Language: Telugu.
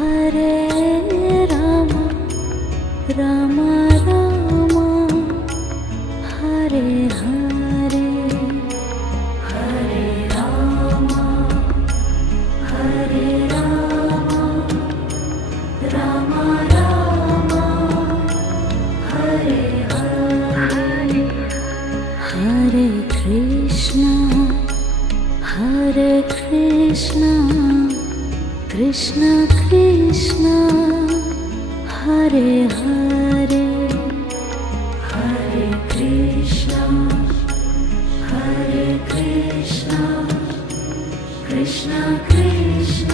హరే రామ రామ రామ హరే హరే హరే రామ హరే రామ రామ రామ హరే హరే హరే కృష్ణ కృష్ణ కృష్ణ హరే హరే హరే కృష్ణ కృష్ణ కృష్ణ